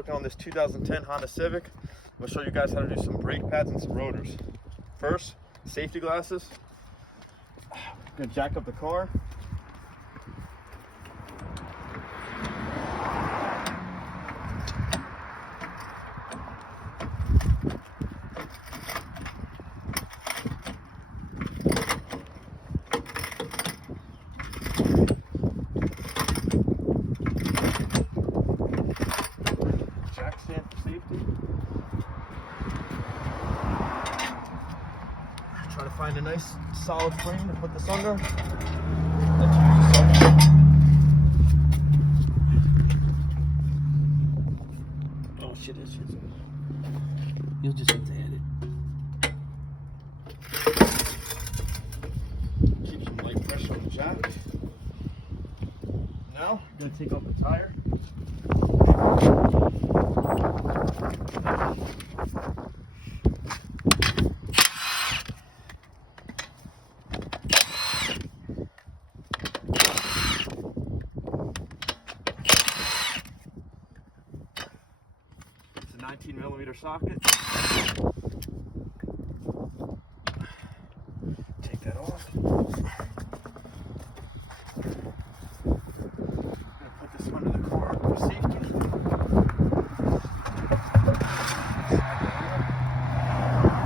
Working on this 2010 Honda Civic. I'm going to show you guys how to do some brake pads and some rotors. First, safety glasses. I'm going to jack up the car. Jack stand for safety. Try to find a nice solid frame to put this under. Let's use this up. Oh shit, this shit's. You'll just have to hit it. Keep some light pressure on the jack. Now, I'm going to take off the tire. It's a 19mm socket. Take that off. Put this under the car for safety.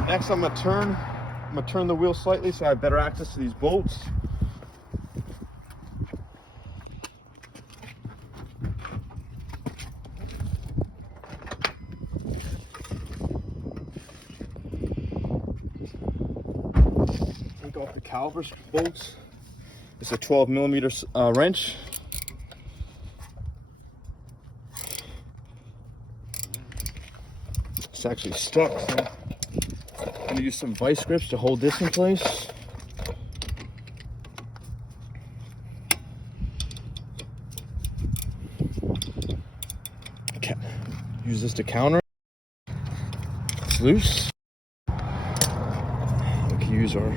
Next, I'm gonna turn the wheel slightly so I have better access to these bolts. Take off the caliper bolts. It's a 12mm wrench. It's actually stuck, so I'm going to use some vice grips to hold this in place. Okay. Use this to counter. It's loose. We can use our...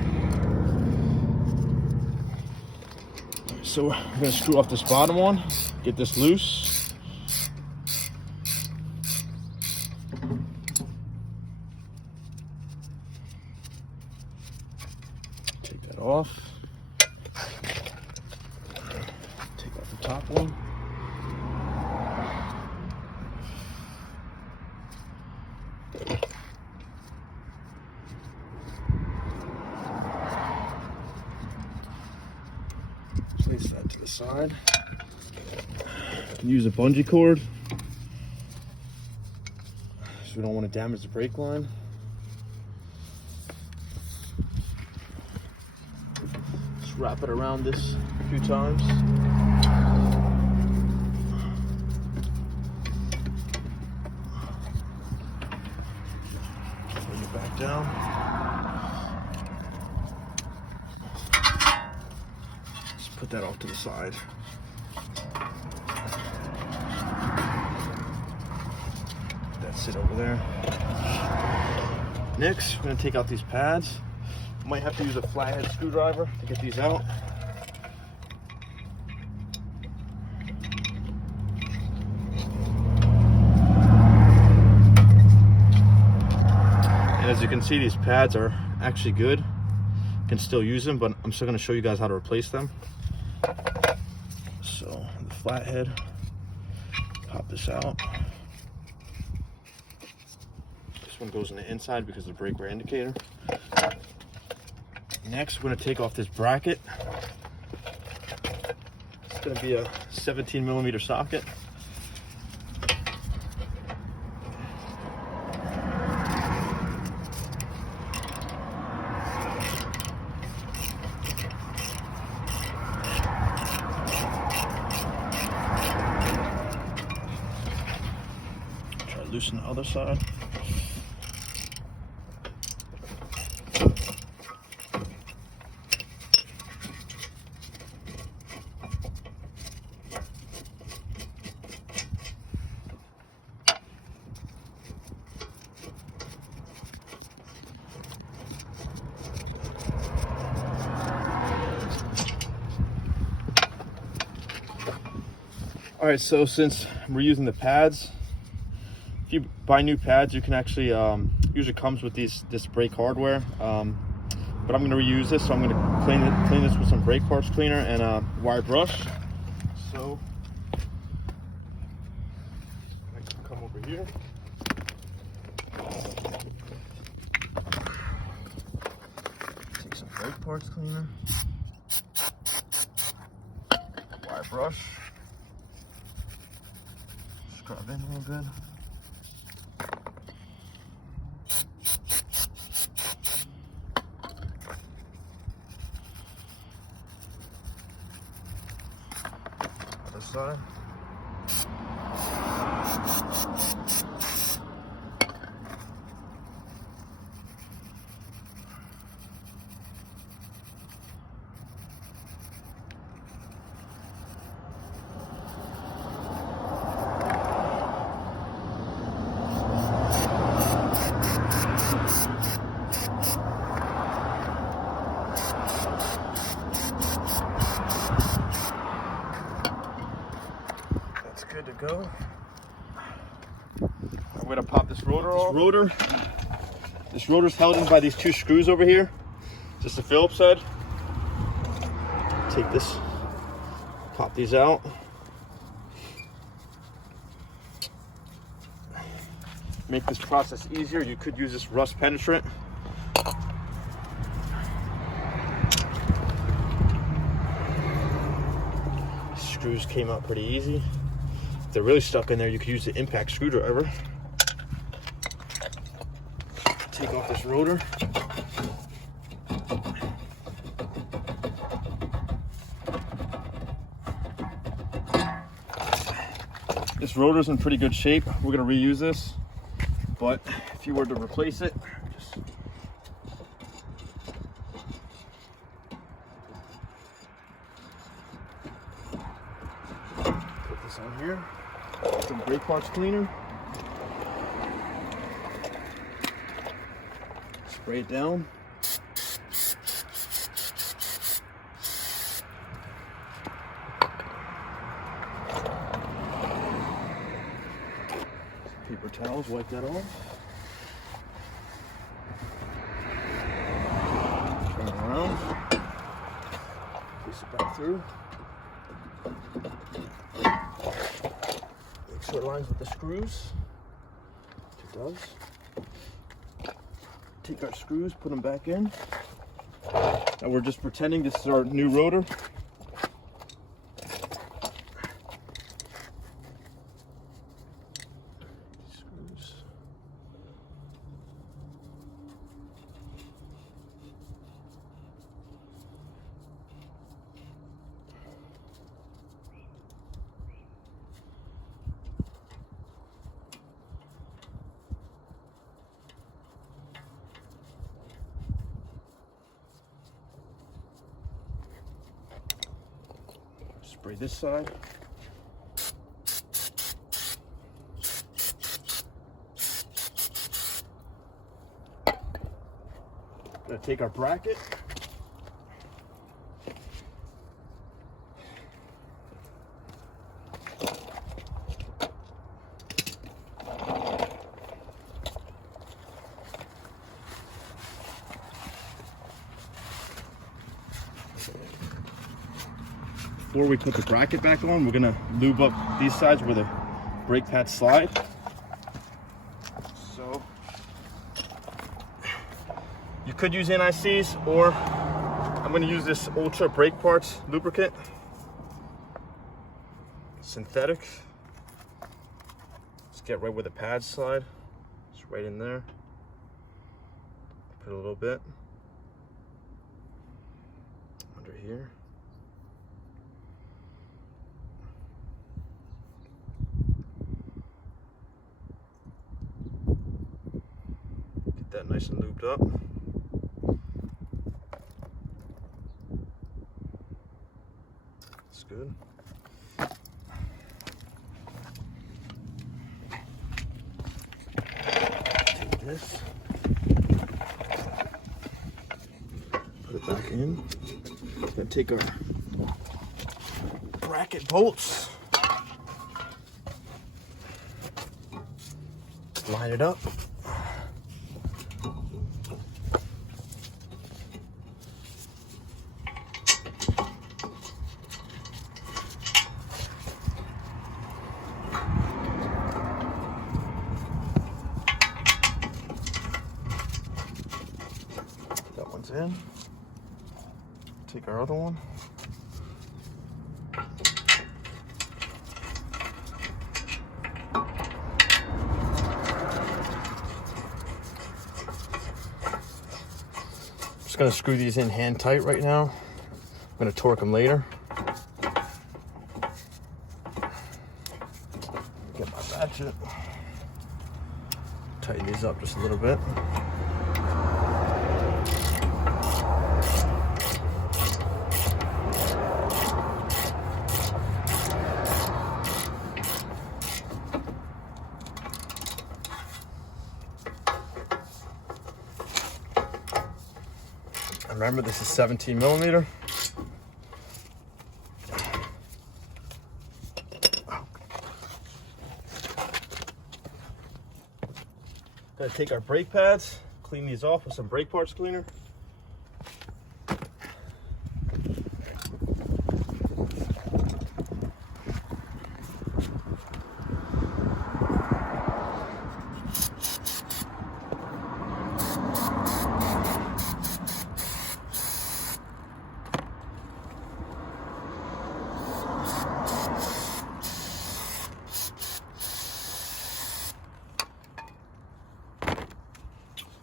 So we're going to screw off this bottom one, get this loose. Take that off. Take off the top one. Place that to the side. You can use a bungee cord, so we don't want to damage the brake line. Just wrap it around this a few times. Bring it back down. Put that off to the side. That's it over there. Next, we're going to take out these pads. Might have to use a flathead screwdriver to get these out. And as you can see, these pads are actually good. You can still use them, but I'm still going to show you guys how to replace them. So the flathead, pop this out. This one goes on the inside because of the brake wear indicator. Next, we're going to take off this bracket. It's going to be a 17mm socket. Loosen the other side. All right, so since we're using the pads, if you buy new pads, you can actually, usually comes with this brake hardware. But I'm going to reuse this, so I'm going to clean this with some brake parts cleaner and a wire brush. So I can come over here. Take some brake parts cleaner, wire brush, scrub in a little bit. Other side. Good to go. I'm going to pop this rotor off. This rotor's held in by these two screws over here. Just a Phillips head. Take this, pop these out. Make this process easier, you could use this rust penetrant. Screws came out pretty easy. If they're really stuck in there, you could use the impact screwdriver. Take off this rotor. This rotor's in pretty good shape. We're gonna reuse this, but if you were to replace it, just put this on here. Some brake parts cleaner. Spray it down. Some paper towels, wipe that off. Turn it around. Place it back through. Make sure it lines with the screws. It does. Take our screws, put them back in. Now we're just pretending this is our new rotor. Screws. Spray this side. Gonna take our bracket. Before we put the bracket back on, we're gonna lube up these sides where the brake pads slide. So you could use NICs, or I'm gonna use this Ultra Brake Parts lubricant, synthetic. Just get right where the pads slide. Just right in there. Put a little bit under here. That nice and lubed up. That's good. Take this, put it back in. Then take our bracket bolts. line it up. That one's in. Take our other one. Just gonna screw these in hand tight right now. I'm gonna torque them later. Get my ratchet. Tighten these up just a little bit. Remember, this is 17 millimeter. Gonna take our brake pads, clean these off with some brake parts cleaner.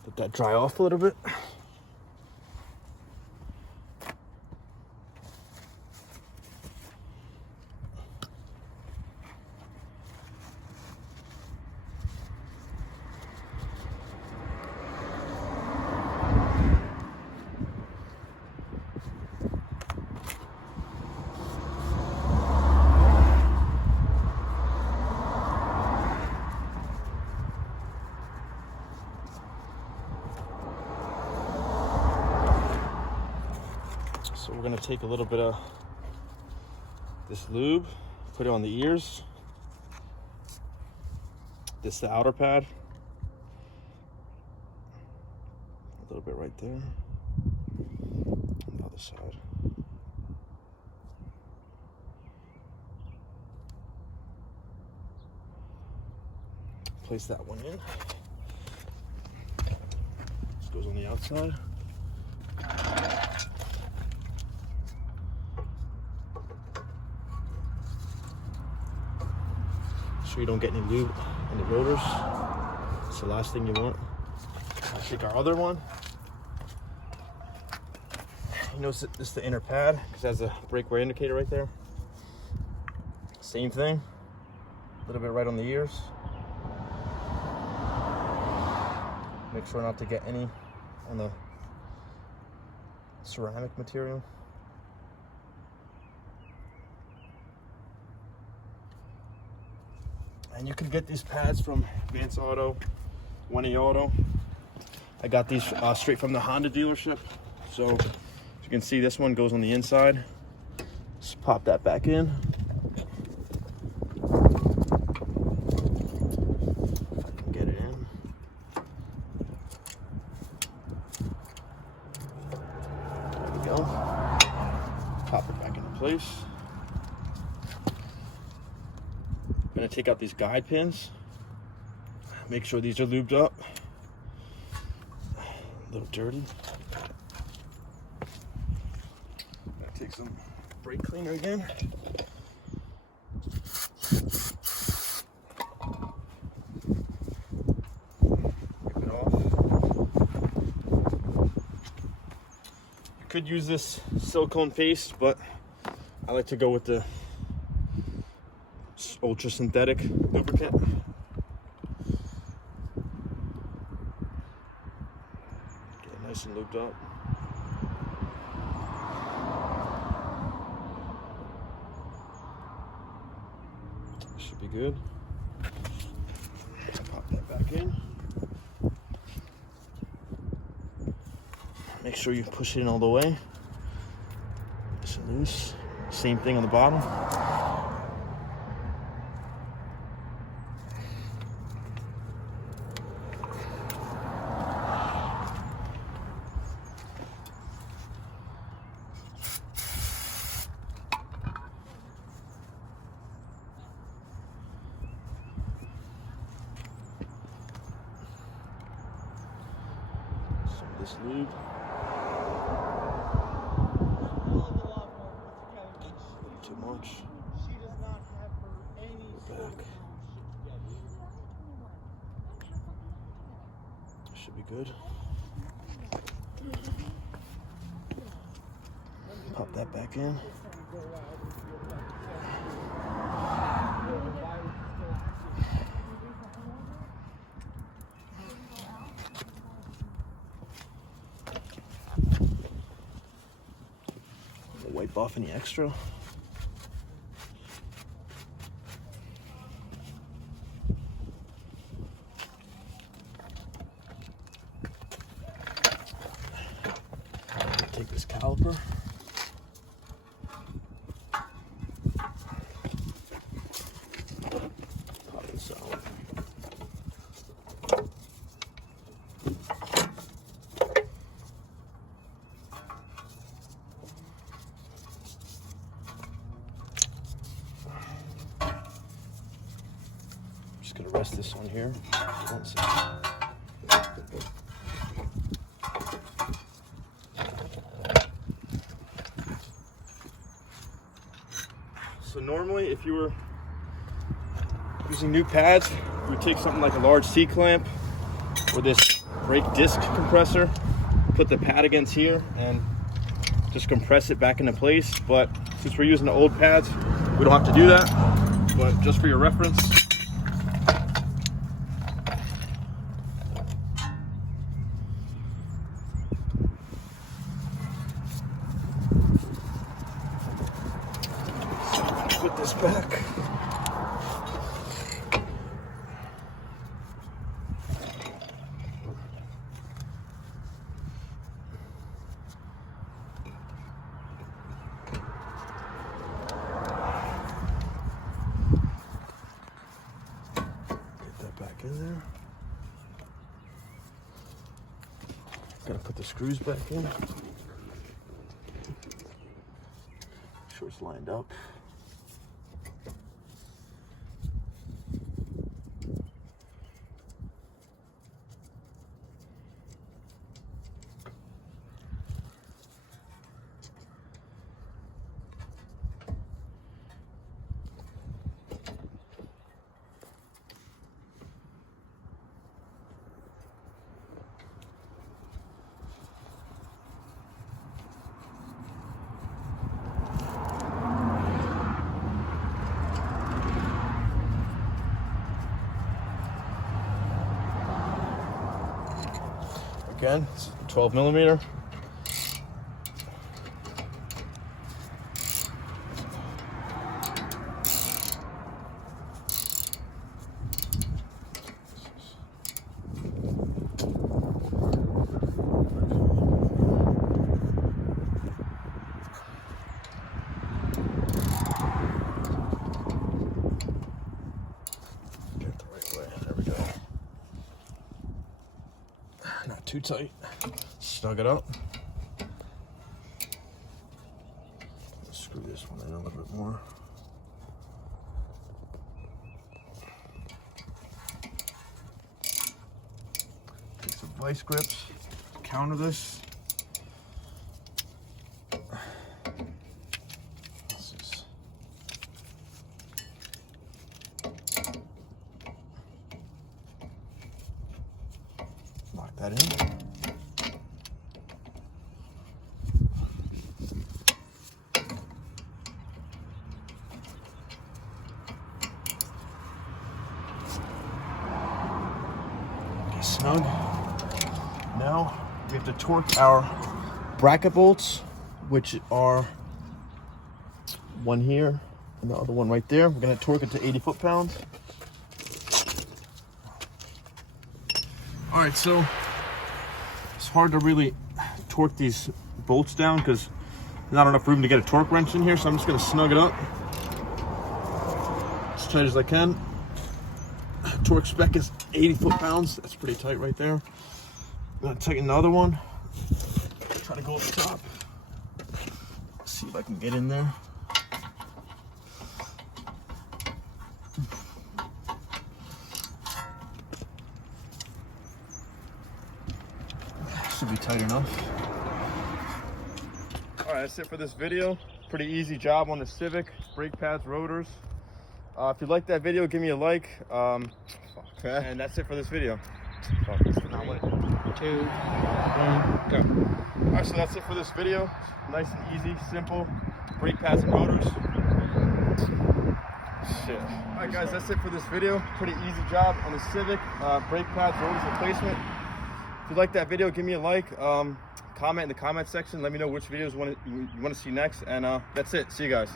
Let that dry off a little bit. So we're gonna take a little bit of this lube, put it on the ears. This is the outer pad. A little bit right there. On the other side. Place that one in. This goes on the outside. So you don't get any lube in the rotors. It's the last thing you want. I'll take our other one. You notice that this is the inner pad because it has a brake wear indicator right there. Same thing. A little bit right on the ears. Make sure not to get any on the ceramic material. And you can get these pads from Vance Auto, 1A Auto. I got these straight from the Honda dealership. So as you can see, this one goes on the inside. Just pop that back in. Get it in. There we go. Pop it back into place. I'm gonna take out these guide pins. Make sure these are lubed up. A little dirty. Gonna take some brake cleaner again. Rip it off. You could use this silicone paste, but I like to go with the ultra synthetic lubricant. Get it nice and lubed up. Should be good. Pop that back in. Make sure you push it in all the way. Nice and loose. Same thing on the bottom. this lube. Too much. Back. Should be good. Pop that back in. Wipe off any extra. Take this caliper. Pop this out. Just gonna rest this on here. 1 second. So normally, if you were using new pads, you would take something like a large C-clamp or this brake disc compressor, put the pad against here, and just compress it back into place. But since we're using the old pads, we don't have to do that. But just for your reference, put this back. Get that back in there. Gotta put the screws back in. Make sure it's lined up. Again, it's 12 millimeter. Get it the right way. There we go. Not too tight. Snug it up. Screw this one in a little bit more. Take some vice grips to counter this. Lock that in. Okay, snug. Now we have to torque our bracket bolts, which are one here and the other one right there. We're going to torque it to 80 foot-pounds. All right, so it's hard to really torque these bolts down because there's not enough room to get a torque wrench in here, so I'm just gonna snug it up as tight as I can. Torque spec is 80 foot-pounds. That's pretty tight right there. I'm gonna tighten the other one. Try to go up the top. See if I can get in there. So should be tight enough. All right, that's it for this video. Pretty easy job on the Civic, brake pads, rotors. If you like that video, give me a like. Okay. And that's it for this video. 3, 2, 1, go. All right, so that's it for this video. Nice and easy, simple, brake pads and rotors. Shit. All right, guys, that's it for this video. Pretty easy job on the Civic, brake pads, rotors replacement. If you like that video, give me a like. Comment in the comment section. Let me know which videos you want to see next. And that's it. See you guys.